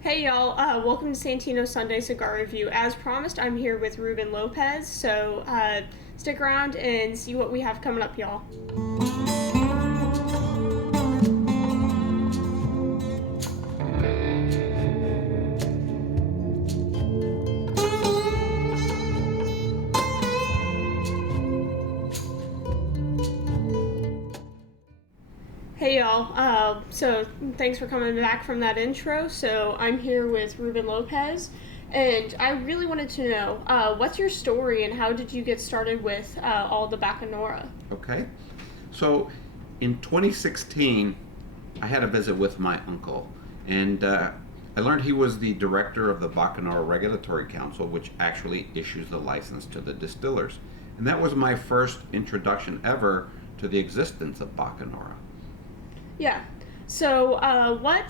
Hey y'all, welcome to Santino Sunday Cigar Review. As promised, I'm here with Ruben Lopez, so stick around and see what we have coming up, y'all. Hey y'all, so thanks for coming back from that intro. So I'm here with Ruben Lopez, and I really wanted to know what's your story and how did you get started with all the Bacanora? Okay. So in 2016, I had a visit with my uncle, and I learned he was the director of the Bacanora Regulatory Council, which actually issues the license to the distillers. And that was my first introduction ever to the existence of Bacanora. Yeah. So, what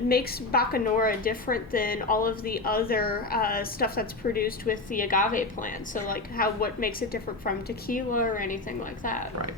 makes Bacanora different than all of the other stuff that's produced with the agave plant? So, like, what makes it different from tequila or anything like that? Right.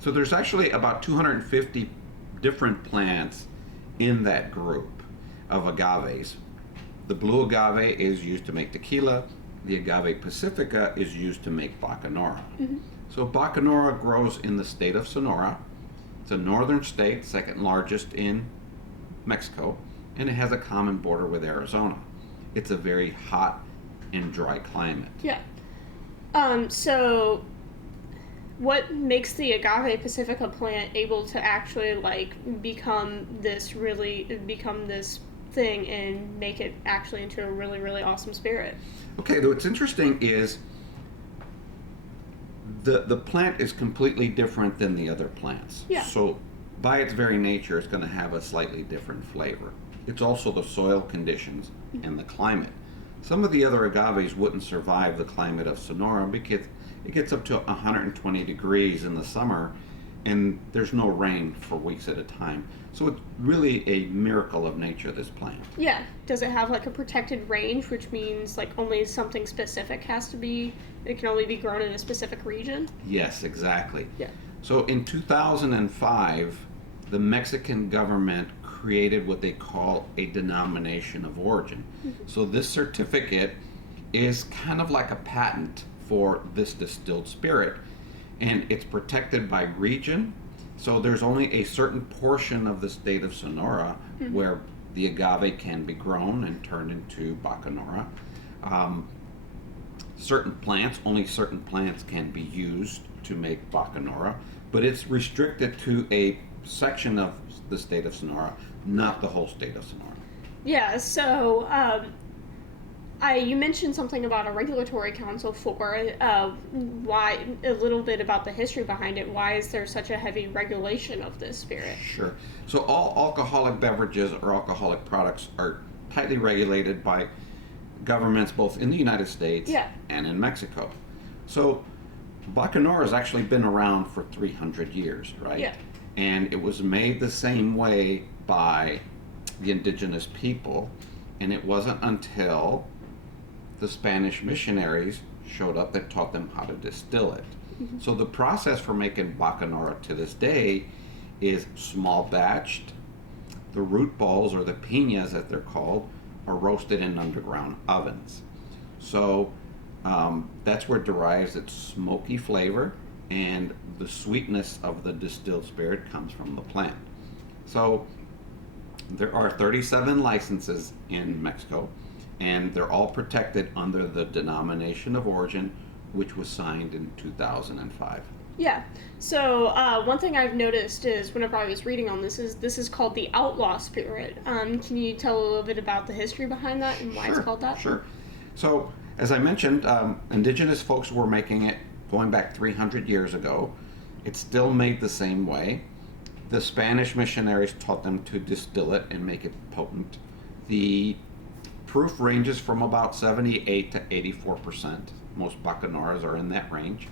So there's actually about 250 different plants in that group of agaves. The blue agave is used to make tequila. The agave pacifica is used to make Bacanora. Mm-hmm. So Bacanora grows in the state of Sonora. It's a northern state, second largest in Mexico, and it has a common border with Arizona. It's a very hot and dry climate. Yeah. So what makes the agave pacifica plant able to actually become this thing and make it actually into a really, really awesome spirit? Okay, what's interesting is the plant is completely different than the other plants. Yeah. So by its very nature, it's going to have a slightly different flavor. It's also the soil conditions and the climate. Some of the other agaves wouldn't survive the climate of Sonora because it gets up to 120 degrees in the summer and there's no rain for weeks at a time. So it's really a miracle of nature, this plant. Yeah. Does it have like a protected range, which means like only something specific it can only be grown in a specific region? Yes, exactly. Yeah. So in 2005, the Mexican government created what they call a denomination of origin. Mm-hmm. So this certificate is kind of like a patent for this distilled spirit, and it's protected by region. So there's only a certain portion of the state of Sonora where the agave can be grown and turned into Bacanora. Only certain plants can be used to make Bacanora, but it's restricted to a section of the state of Sonora, not the whole state of Sonora. Yeah, so you mentioned something about a regulatory council for it. Why, a little bit about the history behind it. Why is there such a heavy regulation of this spirit? Sure. So all alcoholic beverages or alcoholic products are tightly regulated by governments both in the United States and in Mexico. So Bacanora has actually been around for 300 years, right? Yeah. And it was made the same way by the indigenous people, and it wasn't until the Spanish missionaries showed up that taught them how to distill it. Mm-hmm. So the process for making Bacanora to this day is small batched. The root balls, or the piñas as they're called, are roasted in underground ovens. So that's where it derives its smoky flavor, and the sweetness of the distilled spirit comes from the plant. So there are 37 licenses in Mexico, and they're all protected under the denomination of origin, which was signed in 2005. Yeah. So one thing I've noticed is whenever I was reading on this is called the outlaw spirit. Can you tell a little bit about the history behind that and why it's called that? Sure. So as I mentioned, indigenous folks were making it going back 300 years ago. It's still made the same way. The Spanish missionaries taught them to distill it and make it potent. The proof ranges from about 78 to 84%. Most Bacanoras are in that range.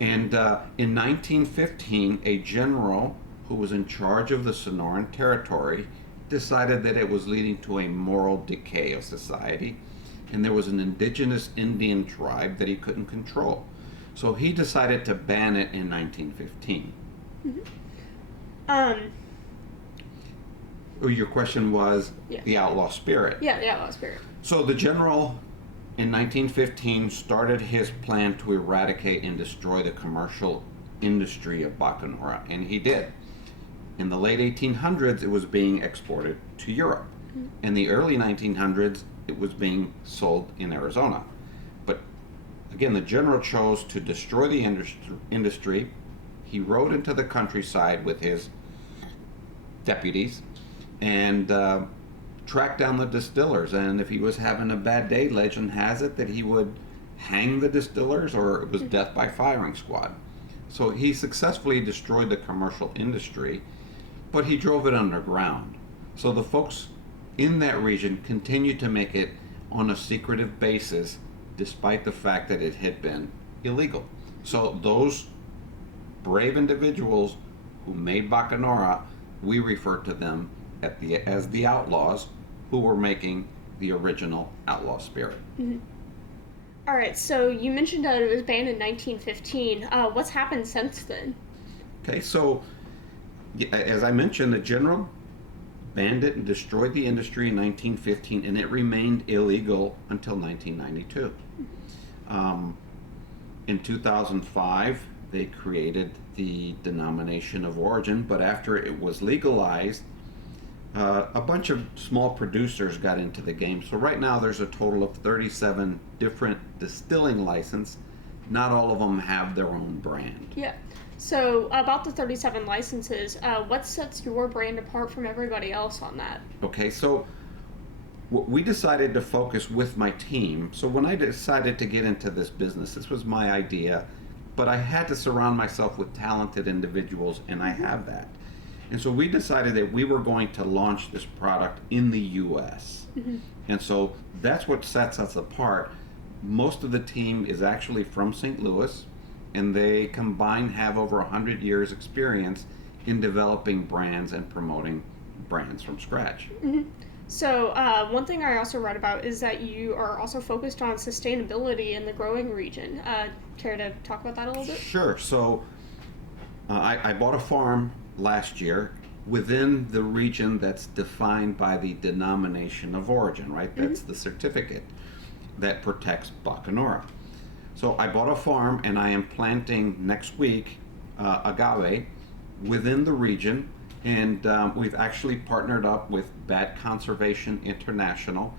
And in 1915, a general who was in charge of the Sonoran territory decided that it was leading to a moral decay of society, and there was an indigenous Indian tribe that he couldn't control. So he decided to ban it in 1915. Mm-hmm. Your question was Yeah. the outlaw spirit. Yeah, the outlaw spirit. So the general in 1915 started his plan to eradicate and destroy the commercial industry of Bacanora, and he did. In the late 1800s, it was being exported to Europe. In the early 1900s, it was being sold in Arizona. But again, the general chose to destroy the industry. He rode into the countryside with his deputies and tracked down the distillers. And if he was having a bad day, legend has it that he would hang the distillers, or it was death by firing squad. So he successfully destroyed the commercial industry, but he drove it underground. So the folks in that region continued to make it on a secretive basis, despite the fact that it had been illegal. So those brave individuals who made Bacanora, we refer to them as the outlaws who were making the original outlaw spirit. Mm-hmm. All right, so you mentioned that it was banned in 1915. What's happened since then? Okay, so as I mentioned, the general banned it and destroyed the industry in 1915, and it remained illegal until 1992. In 2005, they created the denomination of origin, but after it was legalized, a bunch of small producers got into the game. So right now there's a total of 37 different distilling licenses. Not all of them have their own brand. Yeah. So about the 37 licenses, what sets your brand apart from everybody else on that? Okay, so we decided to focus with my team. So when I decided to get into this business, this was my idea, but I had to surround myself with talented individuals, and I have that. And so we decided that we were going to launch this product in the U.S. Mm-hmm. And so that's what sets us apart. Most of the team is actually from St. Louis, and they combined have over 100 years experience in developing brands and promoting brands from scratch. Mm-hmm. So one thing I also read about is that you are also focused on sustainability in the growing region. Care to talk about that a little bit? Sure. So I bought a farm last year within the region that's defined by the denomination of origin, right? That's the certificate that protects Bacanora. So I bought a farm, and I am planting next week agave within the region, and we've actually partnered up with Bat Conservation International.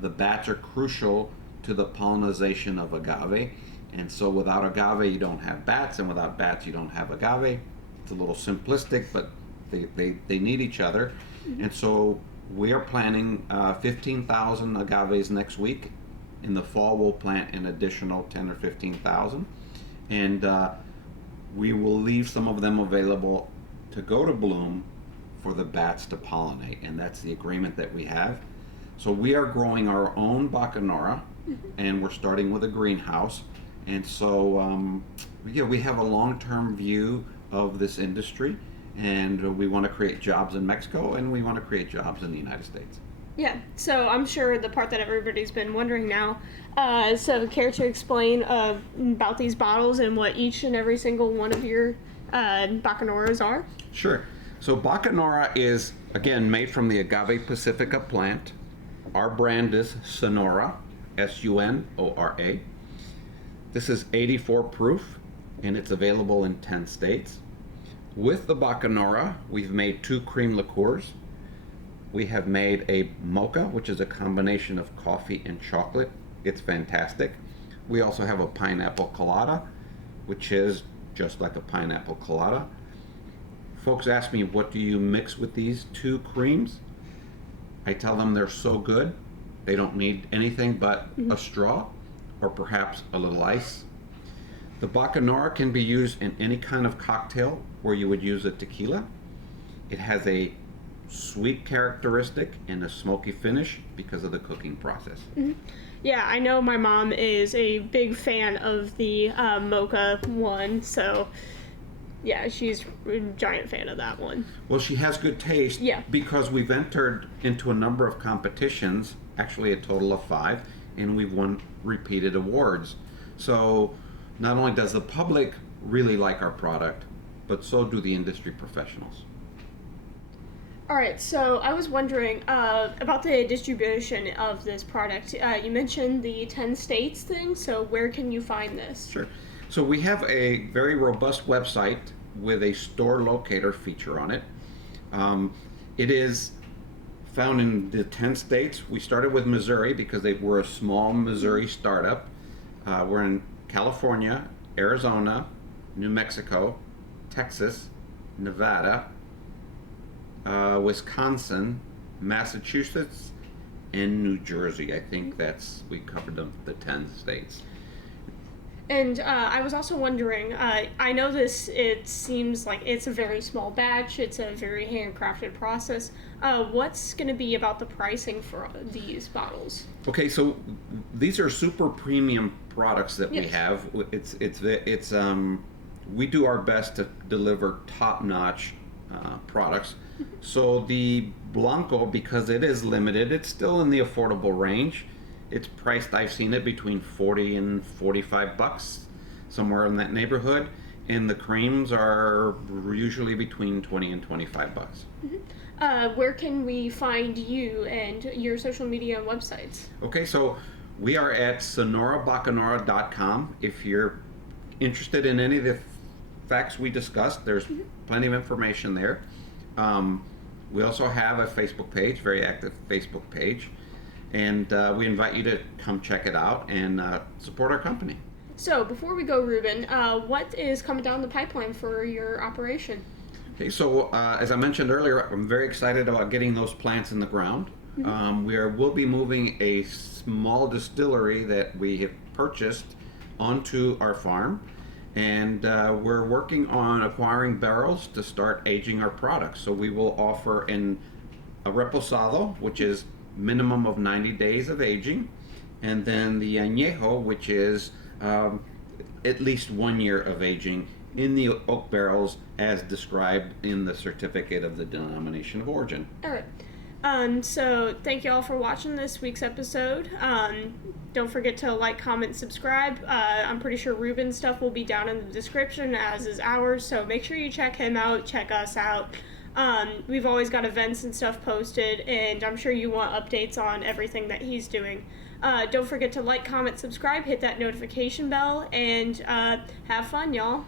The bats are crucial to the pollination of agave, and so without agave you don't have bats, and without bats you don't have agave. It's a little simplistic, but they need each other. And so we are planting 15,000 agaves next week. In the fall, we'll plant an additional 10 or 15,000, and we will leave some of them available to go to bloom for the bats to pollinate, and that's the agreement that we have. So we are growing our own Bacanora, and we're starting with a greenhouse, and so we have a long-term view of this industry, and we want to create jobs in Mexico, and we want to create jobs in the United States. Yeah, so I'm sure the part that everybody's been wondering now, so care to explain about these bottles and what each and every single one of your Bacanoras are? Sure. So Bacanora is, again, made from the Agave pacifica plant. Our brand is SUNORA, SUNORA. This is 84 proof, and it's available in 10 states. With the Bacanora, we've made 2 cream liqueurs. We have made a mocha, which is a combination of coffee and chocolate. It's fantastic. We also have a pineapple colada, which is just like a pineapple colada. Folks ask me, what do you mix with these 2 creams? I tell them they're so good, they don't need anything but a straw or perhaps a little ice. The Bacanora can be used in any kind of cocktail where you would use a tequila. It has a sweet characteristic and a smoky finish because of the cooking process. Mm-hmm. Yeah, I know my mom is a big fan of the mocha one, so yeah, she's a giant fan of that one. Well, she has good taste because we've entered into a number of competitions, actually a total of 5, and we've won repeated awards. So not only does the public really like our product, but so do the industry professionals. All right, so I was wondering about the distribution of this product. You mentioned the 10 states thing, so where can you find this? Sure. So we have a very robust website with a store locator feature on it. It is found in the 10 states. We started with Missouri because they were a small Missouri startup. We're in California, Arizona, New Mexico, Texas, Nevada, Wisconsin, Massachusetts, and New Jersey. I think we covered the 10 states. And I was also wondering, I know it seems like it's a very small batch, it's a very handcrafted process. What's going to be about the pricing for these bottles? Okay, so these are super premium products that we Yes. have. We do our best to deliver top-notch products. So the Blanco, because it is limited, it's still in the affordable range. It's priced, I've seen it between 40 and 45 bucks, somewhere in that neighborhood. And the creams are usually between 20 and 25 bucks. Where can we find you and your social media and websites? Okay, so we are at SUNORABACANORA.com. If you're interested in any of the facts we discussed, there's plenty of information there. We also have a Facebook page, very active Facebook page. And we invite you to come check it out and support our company. So, before we go, Ruben, what is coming down the pipeline for your operation? Okay, so as I mentioned earlier, I'm very excited about getting those plants in the ground. We'll be moving a small distillery that we have purchased onto our farm. And we're working on acquiring barrels to start aging our products. So we will offer a reposado, which is minimum of 90 days of aging, and then the añejo, which is at least 1 year of aging in the oak barrels as described in the certificate of the denomination of origin. All right. So thank you all for watching this week's episode. Don't forget to like, comment, subscribe. I'm pretty sure Ruben's stuff will be down in the description, as is ours, so make sure you check him out, check us out. We've always got events and stuff posted, and I'm sure you want updates on everything that he's doing. Don't forget to like, comment, subscribe, hit that notification bell, and have fun, y'all.